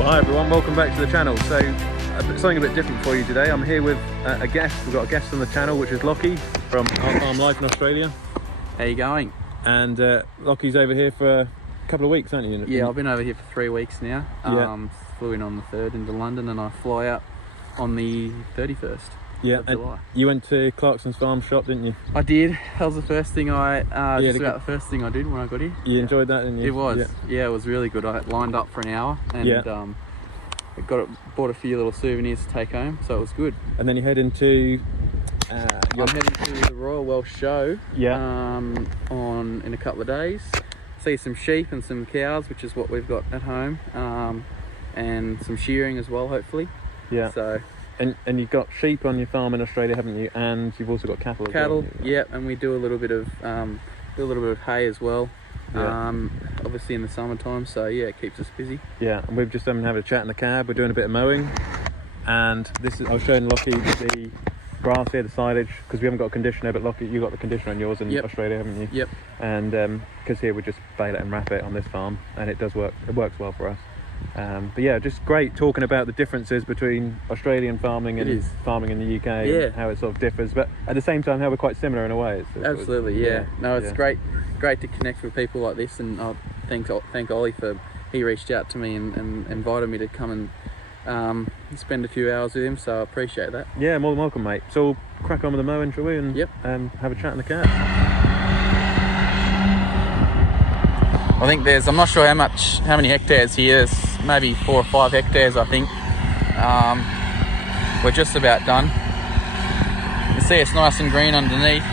Hi everyone, welcome back to the channel. So something a bit different for you today. I'm here with a guest. We've got a guest on the channel, which is Lockie from Our Farm Life in Australia. How you going? And Lockie's over here for a couple of weeks, aren't you? Yeah, I've been over here for 3 weeks now. Flew in on the 3rd into London, and I fly out on the 31st. Yeah, of July. You went to Clarkson's farm shop, didn't you? I did. That was the first thing the first thing I did when I got here. You enjoyed that, didn't you? It was. Yeah, it was really good. I lined up for an hour and bought a few little souvenirs to take home, so it was good. And then you head into... I'm heading to the Royal Welsh Show in a couple of days. See some sheep and some cows, which is what we've got at home, and some shearing as well, hopefully. Yeah. So. And you've got sheep on your farm in Australia, haven't you? And you've also got cattle. Yeah, and we do a little bit of hay as well. Yeah. Obviously in the summertime, so yeah, it keeps us busy. Yeah, and we've just been having a chat in the cab. We're doing a bit of mowing, and I was showing Lockie the grass here, the silage, because we haven't got a conditioner. But Lockie, you got the conditioner on yours in Australia, haven't you? Yep. And because here we just bale it and wrap it on this farm, and it does work. It works well for us. But yeah, just great talking about the differences between Australian farming and farming in the UK, and how it sort of differs, but at the same time how we're quite similar in a way. Absolutely, yeah. No, it's great to connect with people like this, and I thank Olly for, he reached out to me and invited me to come and spend a few hours with him, so I appreciate that. Yeah, more than welcome, mate. So we'll crack on with the mowing, shall we, and have a chat in the cab. I think I'm not sure how many hectares here. There's maybe 4 or 5 hectares, I think. We're just about done. You can see it's nice and green underneath.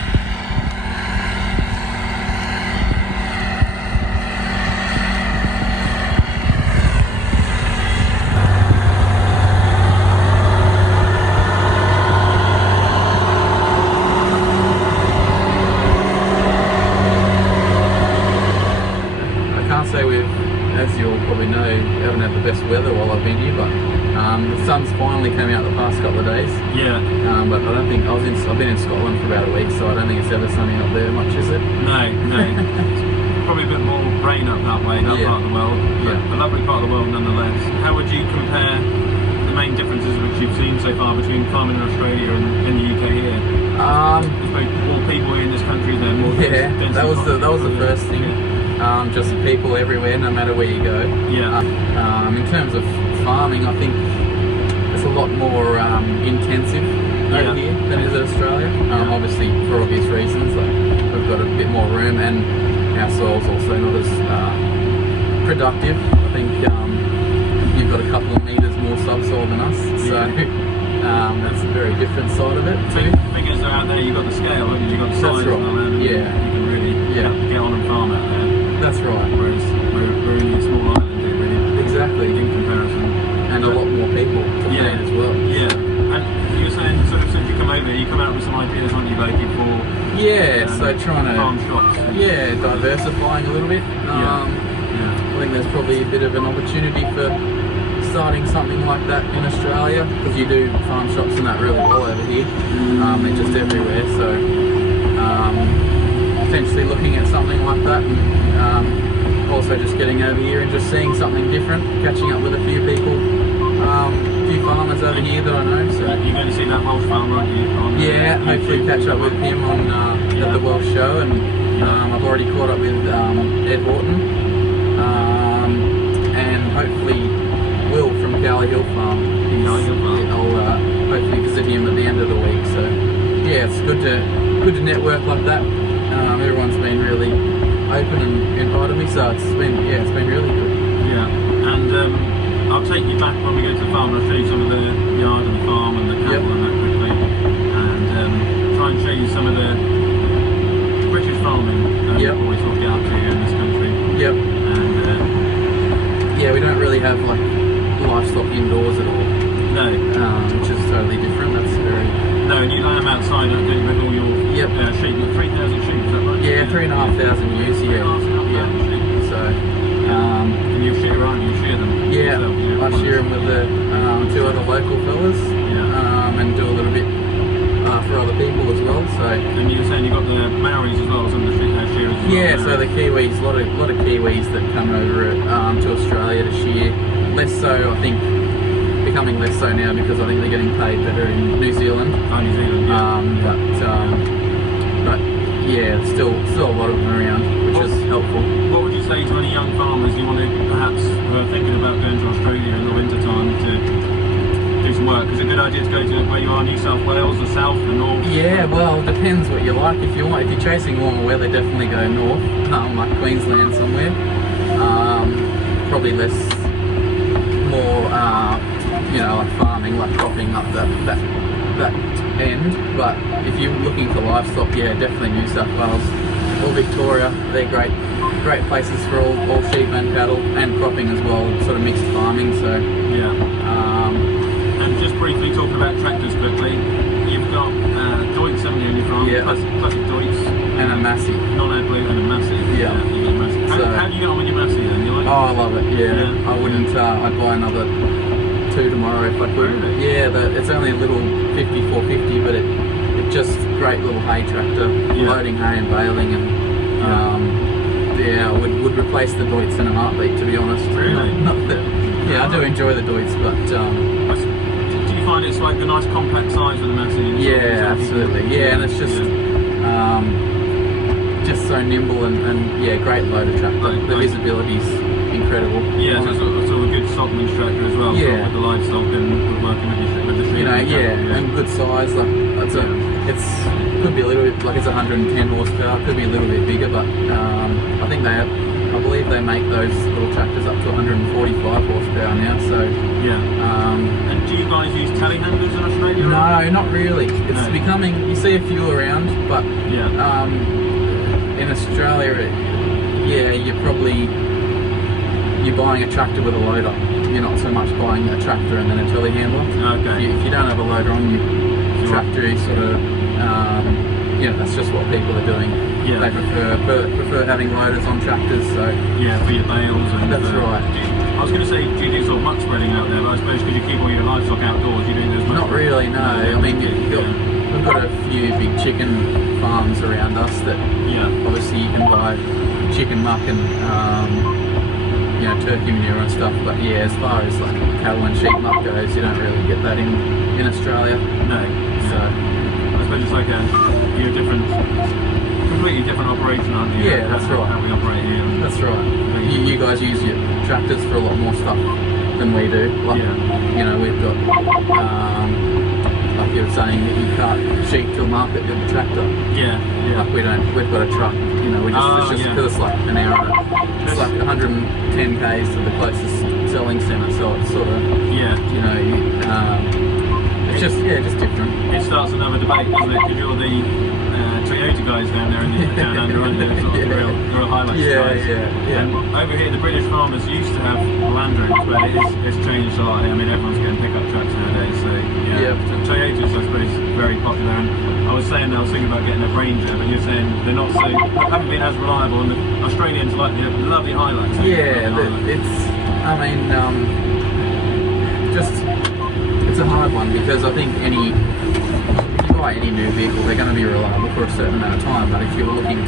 As you'll probably know, haven't had the best weather while I've been here, but the sun's finally come out the past couple of days. Yeah. But I don't think I've been in Scotland for about a week, so I don't think it's ever sunny up there much, is it? No. It's probably a bit more rain up that way, that part of the world. But a lovely part of the world nonetheless. How would you compare the main differences which you've seen so far between farming in Australia and the UK here? There's more people in this country than more. Yeah, that was the first thing. Just people everywhere, no matter where you go. In terms of farming, I think it's a lot more intensive over here than it is in Australia. Obviously, for obvious reasons, we've got a bit more room, and our soil's also not as productive. I think you've got a couple of metres more subsoil than us, so that's a very different side of it too. Because out there, you've got the scale, haven't you? You've got the size of the land. You can really get on and farm out there. That's right. Whereas we're in a small island here, really. Exactly. In comparison. And a lot more people to feed as well. Yeah. And you were saying, sort of, since you come over here, you come out with some ideas, aren't you, Loki, for so trying to farm shops. Diversifying a little bit. I think there's probably a bit of an opportunity for starting something like that in Australia, because you do farm shops and that really well over here. They're just everywhere, so potentially looking at something like that, and also just getting over here and just seeing something different, catching up with a few people, a few farmers over here that I know. So you're going to see that Welsh farmer, aren't you? Hopefully catch up with him on at the Welsh show, and I've already caught up with Ed Horton, and hopefully Will from Gallagher Farm. I'll hopefully visit him at the end of the week. So yeah, it's good to network like that. Everyone's been really open and invited me, so it's been really good. Yeah, and I'll take you back when we go to the farm. I'll show you some of the yard and the farm and the cattle and that quickly, and try and show you some of the British farming that we always want to get up to here in this country. have like livestock indoors at all. No. Which is totally different. That's very... No, and you lay them outside, don't you, with all your sheep, 3,000 sheep, is that right? Yeah, 3,500 ewes, yeah. So, and you shear, aren't you? You shear them yourself, I shear them with the 2 other local fellas, and do a little bit for other people as well. So. And you were saying you got the Maoris as well, some of the shearers as well? Yeah, so the Kiwis, a lot of Kiwis that come over to Australia to shear. Less so, I think, becoming less so now because I think they're getting paid better in New Zealand. Oh, New Zealand, but yeah, still a lot of them around, which is helpful. What would you say to any young farmers you want to perhaps thinking about going to Australia in the winter time to do some work? Is it a good idea to go to where you are, New South Wales, the south, the north? Yeah, well, depends what you like. If you're chasing warmer weather, definitely go north, like Queensland somewhere. Probably more, like farming, like cropping up that end. But if you're looking for livestock, yeah, definitely New South Wales or Victoria. They're great places for all sheep and cattle and cropping as well, sort of mixed farming. So and just briefly talking about tractors quickly, you've got Deutz, haven't you, in your farm? Classic Deutz. And a Massey. Non-ad blue and a Massey. Yeah. You got a Massey. How do you get on with your Massey then? You like it? Oh, I love it, yeah. I wouldn't, I'd buy another 2 tomorrow if I could. Really? Yeah, it's only a little 5450, but it's just great little hay tractor, loading hay and baling, and I would replace the Deutz in a heartbeat, to be honest. Really? Not that, I do enjoy the Deutz, but... do you find it's like the nice compact size of the Massey? Yeah, absolutely. Yeah, and it's just so nimble and great loader tractor. The visibility's incredible. Yeah, so sort of a good stockman's tractor as well. Yeah. With the livestock and working with the sheep. And good size. Like it's could be a little bit like it's 110 horsepower. Could be a little bit bigger, but I believe they make those little tractors up to 145 horsepower now. So and do you guys use telehandlers in Australia? No, not really. It's becoming. You see a few around, but in Australia, you're buying a tractor with a loader. You're not so much buying a tractor and then a telehandler. Okay. If you don't have a loader on your tractor, you sort of, that's just what people are doing. Yeah. They prefer having loaders on tractors. So for your bales and. That's right. I was going to say, do you do sort of muck spreading out there? But I suppose because you keep all your livestock outdoors, you don't do as much. Not really, no. I mean, we've got a few big chicken farms around us that obviously you can buy chicken muck and turkey manure and stuff, but as far as like cattle and sheep muck goes, you don't really get that in Australia. No. So I suppose it's like you're completely different operation, aren't you? Yeah, that's right. How we operate here. That's right. You guys use your tractors for a lot more stuff than we do. Like, we've got like you were saying, you can't sheep to market with the tractor. Like we don't. We've got a truck. It's just because it's like an hour. It's like 110 k's to the closest selling centre. So it's sort of it's just different. It starts another debate, doesn't it? Because you're the Toyota guys down there in the down under, aren't you? Sort of real highlights guys. And over here, the British farmers used to have Land Rovers, but it's changed a lot. I mean, everyone's getting pickup trucks nowadays. So so Toyotas, I suppose, very popular. And I was thinking about getting a Ranger, but you're saying they're not haven't been as reliable, and the Australians love the highlights. It's a hard one because I think if you buy any new vehicle, they're going to be reliable for a certain amount of time. But if you're looking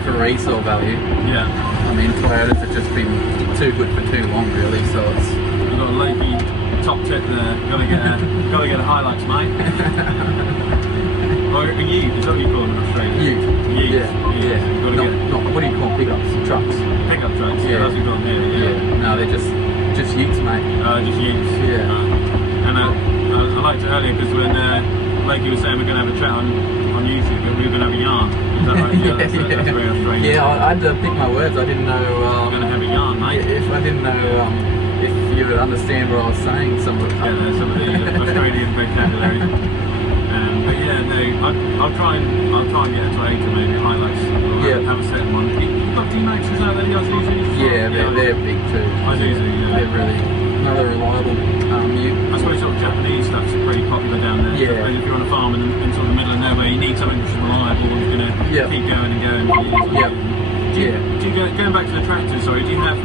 for resale value, I mean, Toyotas have just been too good for too long, really. So you've got a low-key top tip there. Got to get a highlights, mate. Or a ute, is that what you call them in Australia? Ute. What do you call pickups? Trucks. Pickup trucks. That's what you call them here. No, they're just utes, mate. Just utes. And I liked it earlier because when, like you were saying, we're going to have a chat on YouTube, but we were going to have a yarn. Is that right? That's very Australian. I had to pick my words. I didn't know. We're going to have a yarn, mate. If I didn't know if you would understand what I was saying, some of the Australian vocabulary. But I'll try and get a Toyota maybe highlights. Have a certain one. You've got D-Maxes out there, the Aussies? They're big too. I Isuzu, yeah. They're really another reliable ute. I suppose sort of Japanese stuff's pretty popular down there. Yeah. So if you're on a farm in sort of the middle of nowhere, you need something which is reliable and is going to keep going and going for years. Yep. Do you going back to the tractors, sorry, do you have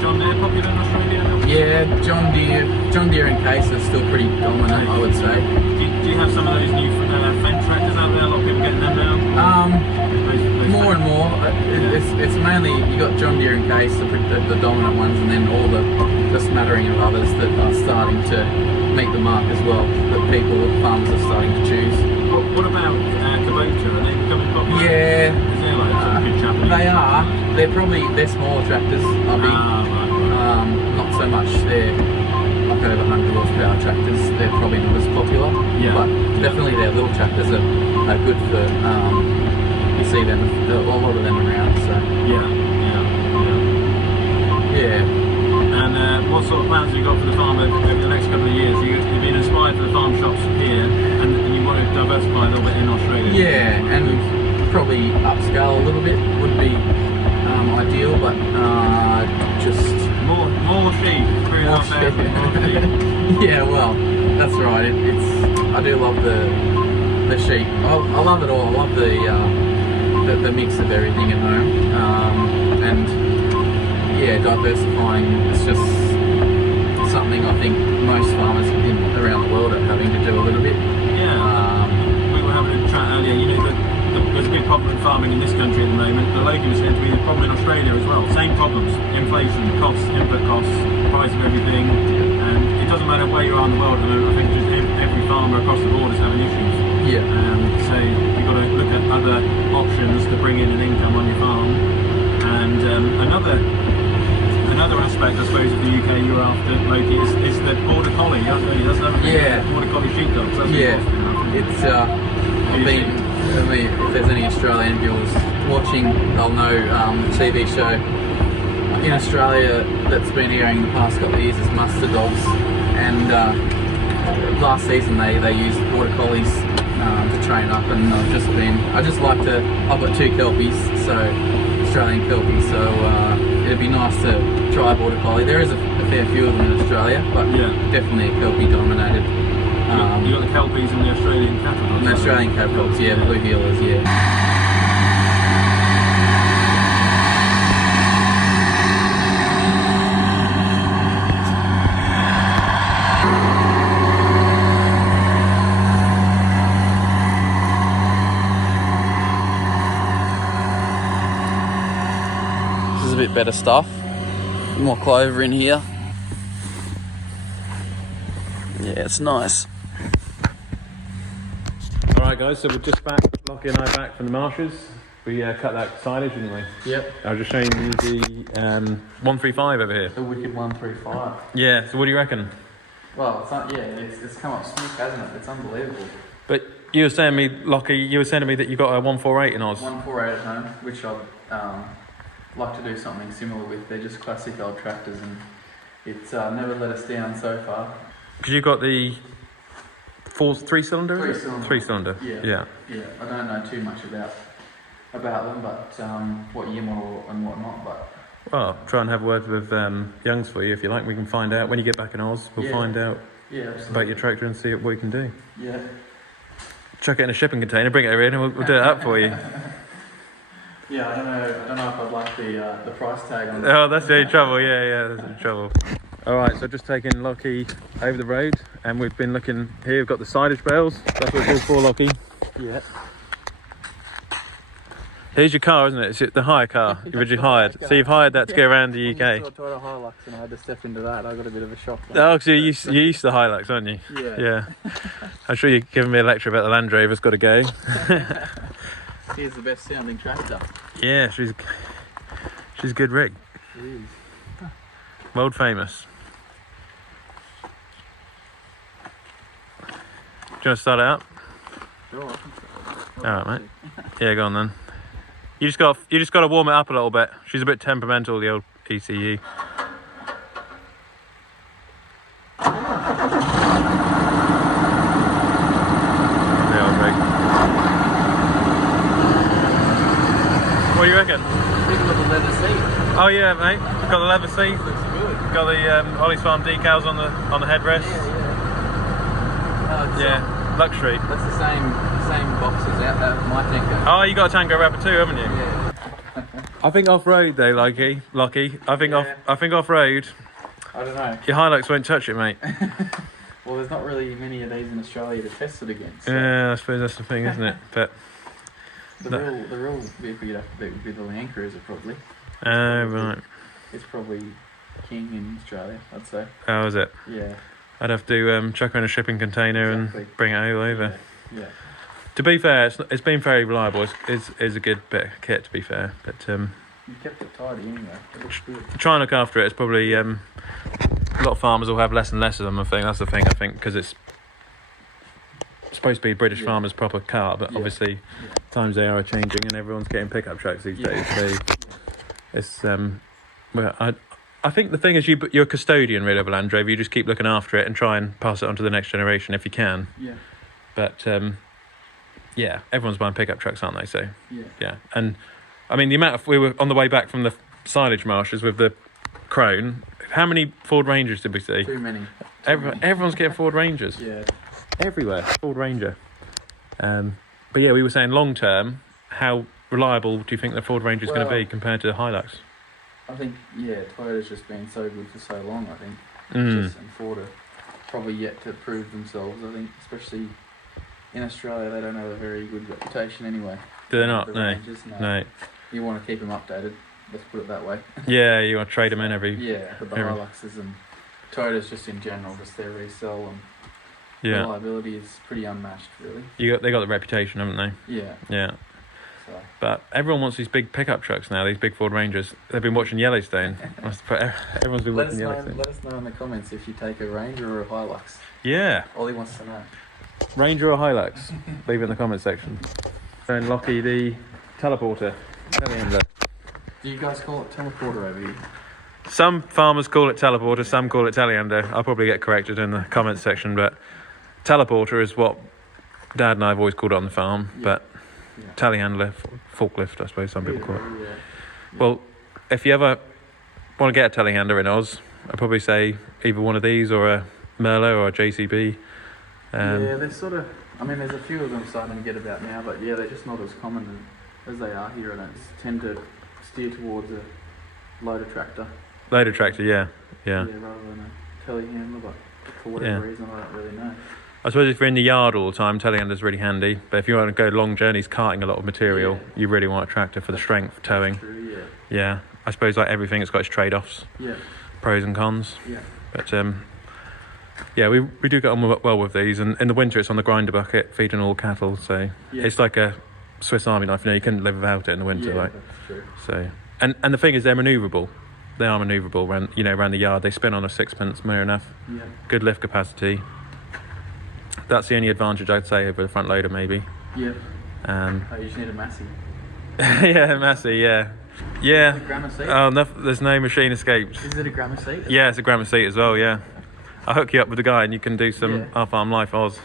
John Deere popular in Australia? Yeah, John Deere and Case are still pretty dominant, I would say. Do you have some of those new Fendt tractors out there? A lot of people getting them now? More and more. It's mainly, you got John Deere and Case, the dominant ones, and then all the smattering of others that are starting to meet the mark as well, that farmers are starting to choose. What about Kubota? Are they becoming popular? Yeah. Is there like some good Japanese? They are. They're smaller tractors, are big. Right. Not so much they're like over 100 horsepower tractors. They're probably not as popular. Yeah. But definitely their little tractors are good for. You see them, a lot of them around. So. Yeah. And what sort of plans have you got for the farm over the next couple of years? You've been inspired for the farm shops here, and you want to diversify a little bit in Australia. Yeah, and probably upscale a little bit would be ideal, but just more sheep. 3,500 more sheep. Yeah, well, that's right. I do love the sheep. I love it all. I love the mix of everything at home, and yeah, diversifying is just something I think most farmers around the world are having to do a little bit. Yeah. We were having a chat earlier. You know, there's a big problem in farming in this country at the moment. The Loki was said to be the problem in Australia as well. Same problems: inflation, costs, input costs, price of everything, and it doesn't matter where you are in the world. I think just every farmer across the board is having issues. Yeah. So you've got to look at other options to bring in an income on your farm. And another aspect, I suppose, of the UK you're after, Loki, is the border collie. That's another thing. Yeah. Border collie sheepdogs. That's It's I mean, if there's any Australian viewers watching, they'll know the TV show in Australia that's been airing the past couple of years is Muster Dogs, and last season they used border collies to train up, and I've got 2 Kelpies, so Australian Kelpies, so it'd be nice to try a border collie. There is a fair few of them in Australia, but definitely a Kelpie dominated. You got the Kelpies and the Australian cattle dogs. The Australian cattle dogs, yeah, the blue heelers, yeah. This is a bit better stuff. More clover in here. Yeah, it's nice. Alright guys, so we're just back, Lockie and I back from the marshes. We cut that silage, didn't we? Yep. I was just showing you the 135 over here. The wicked 135. Yeah, so what do you reckon? Well, it's come up smooth, hasn't it? It's unbelievable. But you were saying to me, Lockie, to me that you got a 148 in Oz. 148 at home, which I'd like to do something similar with. They're just classic old tractors, and it's never let us down so far. Because you got the 3-cylinder? 3-cylinder. 3-cylinder. Yeah. I don't know too much about them, but what year model and whatnot. But well, try and have a word with Youngs for you if you like. We can find out when you get back in Oz. We'll find out about your tractor and see what we can do. Yeah. Chuck it in a shipping container, bring it over here, and we'll do it up for you. Yeah, I don't know if I'd like the price tag on it. Oh, that's the only trouble. Yeah, that's the trouble. All right, so just taking Lockie over the road, and we've been looking here. We've got the silage bales. That's what it's all for, Lockie. Yeah. Here's your car, isn't it? It's the hire car you've originally hired. So you've hired that to go around the UK. I saw a Toyota Hilux and I had to step into that. I got a bit of a shock. Oh, because you're used to Hilux, aren't you? Yeah. I'm sure you're giving me a lecture about the Land Rover's got to go. Here's the best sounding tractor. Yeah, she's a good rig. She is. World famous. Do you want to start it up? Sure. All right, mate. Yeah, go on then. You just got to warm it up a little bit. She's a bit temperamental, the old ECU. The old rig. What do you reckon? Think of the leather seat. Oh yeah, mate. Got the leather seat. Looks good. good. Got the Olly's Farm decals on the headrest. Yeah. Luxury. That's the same boxes out there with my Tango. Oh, you got a Tango wrapper too, haven't you? Yeah. I think off-road though, Lockie. I think off-road. I don't know. Your Hilux won't touch it, mate. Well, there's not really many of these in Australia to test it against. So. Yeah, I suppose that's the thing, isn't it? But the real vehicle you'd have to beat would be the Land Cruiser, probably. Right. It's probably king in Australia, I'd say. Oh, is it? Yeah. I'd have to chuck her in a shipping container and bring it all over. Yeah. To be fair, it's been very reliable. It's a good bit of kit, to be fair. But you kept it tidy anyway. It looks good. to try and look after it, it's probably a lot of farmers will have less and less of them. I think that's the thing. I think because it's supposed to be British farmers' proper car, but obviously times they are changing and everyone's getting pickup trucks these days. So it's well, I think the thing is you're a custodian really of a Land Rover. You just keep looking after it and try and pass it on to the next generation if you can. Yeah. But yeah, everyone's buying pickup trucks, aren't they? So yeah. And I mean the amount of we were on the way back from the silage marshes with the Crone. How many Ford Rangers did we see? Too many. Everyone's getting Ford Rangers. Yeah. Everywhere, Ford Ranger. But yeah, we were saying long term, how reliable do you think the Ford Ranger is going to be compared to the Hilux? I think Toyota's just been so good for so long. I think and Ford are probably yet to prove themselves. I think, especially in Australia, they don't have a very good reputation anyway. Do they not? No. Rangers, No. You want to keep them updated. Let's put it that way. Yeah, you want to trade them in every. Yeah, but the Hiluxes and Toyotas just in general, just their resell and reliability is pretty unmatched, really. They got the reputation, haven't they? Yeah. Yeah. So. But everyone wants these big pickup trucks now, these big Ford Rangers. They've been watching Yellowstone. Everyone's been watching Yellowstone. Let us know in the comments if you take a Ranger or a Hilux. Yeah. Ollie wants to know. Ranger or Hilux? Leave it in the comment section. And Lockie, the teleporter. Telehandler. Do you guys call it teleporter over here? Some farmers call it teleporter, some call it telehandler. I'll probably get corrected in the comments section, but teleporter is what Dad and I have always called it on the farm, but telehandler, forklift, I suppose some people call it. Yeah. Well, if you ever want to get a telehandler in Oz, I'd probably say either one of these or a Merlot or a JCB. They're sort of, I mean, there's a few of them starting to get about now, but they're just not as common as they are here. I don't tend to steer towards a loader tractor. Loader tractor, yeah. Rather than a telehandler, but for whatever reason, I don't really know. I suppose if you're in the yard all the time, telehandler's really handy. But if you want to go long journeys carting a lot of material, you really want a tractor for the strength, towing. That's true, yeah. I suppose like everything, it's got its trade-offs. Yeah. Pros and cons. Yeah. But we do get on well with these. And in the winter, it's on the grinder bucket, feeding all cattle. So it's like a Swiss Army knife. You couldn't live without it in the winter, right? That's true. So and the thing is, they're manoeuvrable. They are manoeuvrable around the yard. They spin on a sixpence, near enough. Yeah. Good lift capacity. That's the only advantage I'd say over the front loader, maybe. Yeah. You just need a Massey. Yeah, Massey. Yeah. Yeah. Is it a Grammar seat? Oh, no, there's no machine escapes. Is it a Grammar seat? Yeah, it's a Grammar seat as well. Yeah. I'll hook you up with a guy and you can do some Our Farm Life Oz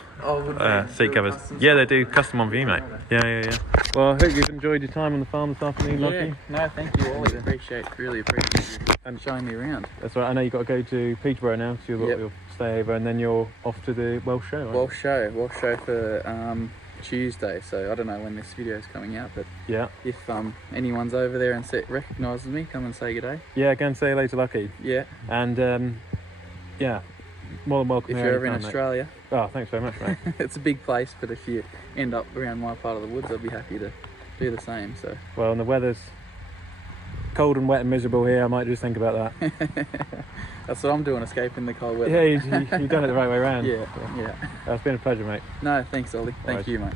seat covers. Yeah, they do custom one for you, mate. Yeah. Well, I hope you've enjoyed your time on the farm this afternoon, Lockie. No, thank you, Ollie. Really appreciate you and showing me around. That's right. I know you've got to go to Peterborough now, so you'll stay over, and then you're off to the Welsh show. Right? Welsh show for Tuesday. So I don't know when this video is coming out, but if anyone's over there and recognises me, come and say good day. Yeah, go and say hello to Lockie. Yeah. And more than welcome. If you're ever in Australia. Mate. Oh, thanks very much, mate. It's a big place, but if you end up around my part of the woods, I'll be happy to do the same. So. Well, and the weather's cold and wet and miserable here. I might just think about that. That's what I'm doing, escaping the cold weather. Yeah, you've done it the right way around. Yeah. It's been a pleasure, mate. No, thanks, Ollie. Thank you, mate.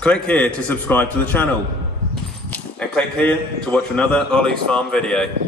Click here to subscribe to the channel. And click here to watch another Ollie's Farm video.